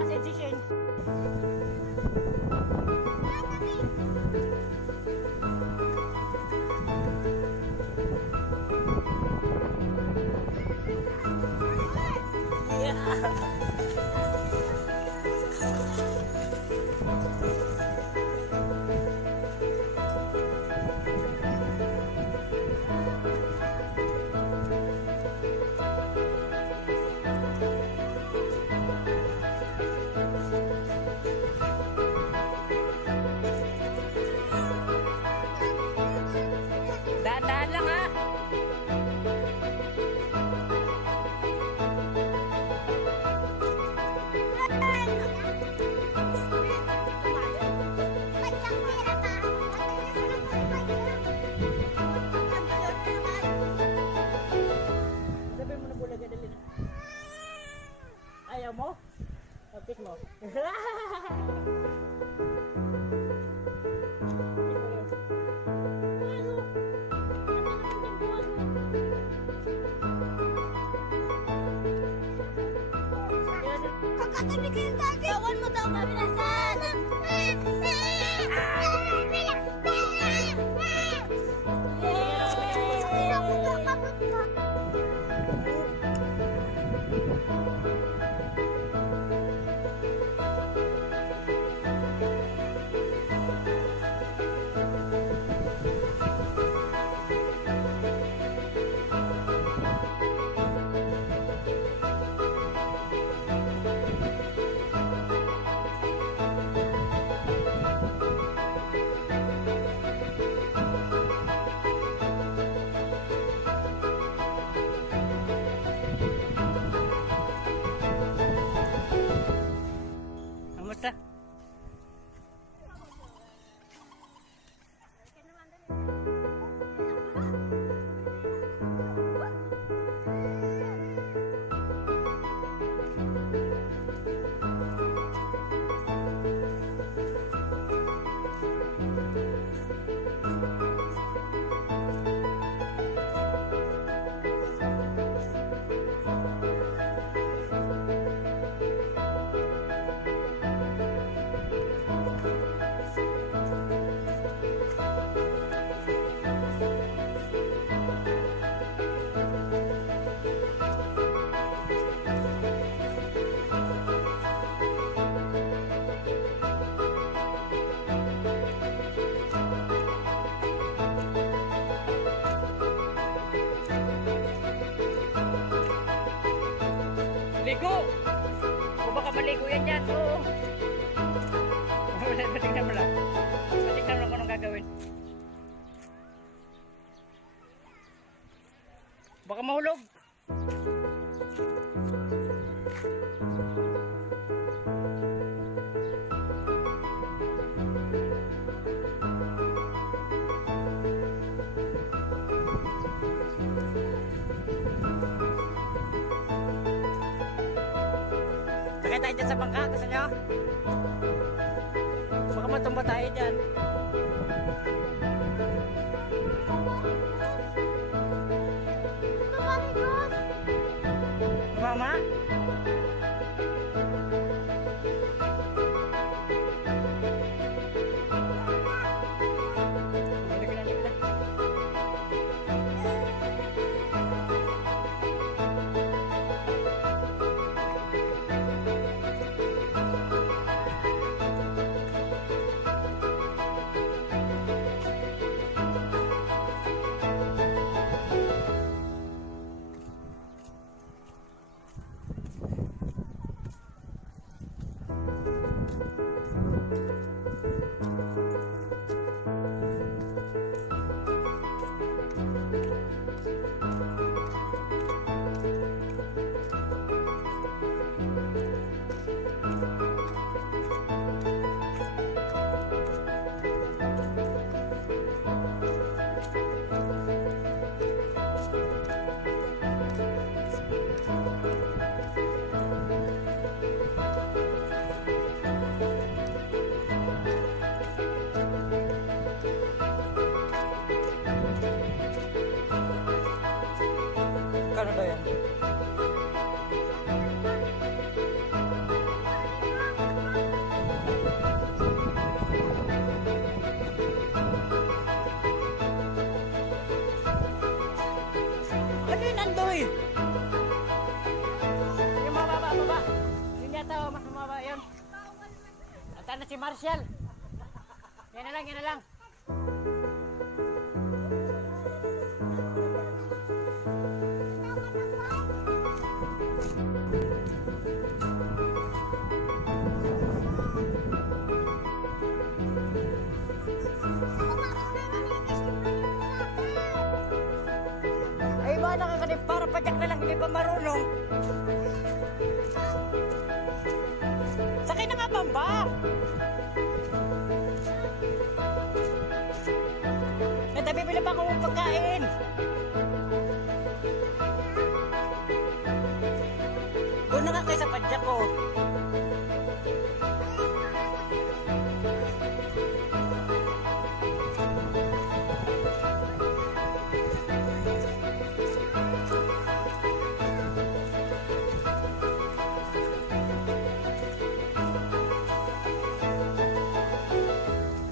Kasi si Shane. Dahan-dahan lang ha. Sabi mo na bulaga dali na. Ayaw mo? Kapit mo. Kakatabi ka yung dati. Bawan mo daw mabilasan. Kamusta? Ligo! O baka maligo yan dyan. Oo. Patingnan mo lang. Patingnan mo lang kung anong gagawin. Baka mahulog. Sakay tayo dyan sa bangka. Gusto nyo? Baka matumba tayo dyan. Mama? na si Marshall. Yan na lang, yan na lang. Ay, ba nakakanip para padyak na lang, hindi pa marunong. Sakay na nga, Bamba! Natabibili pa akong pagkain. Doon na nga kayo sa padyak ko.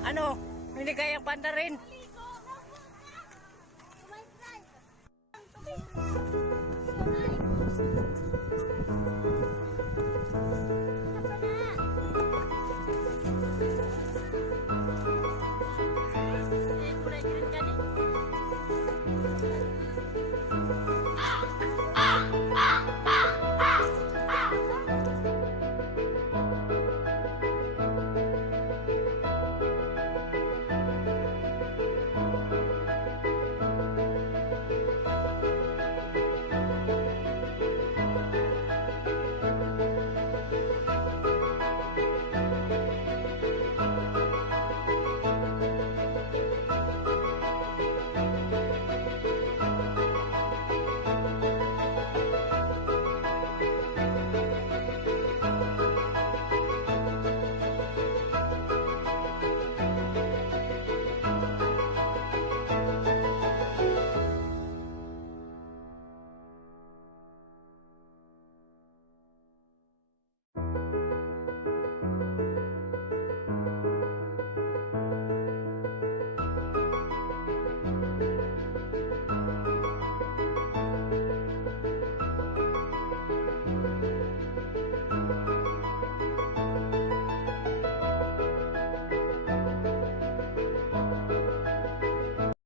Ano? Hindi kayang panda rin?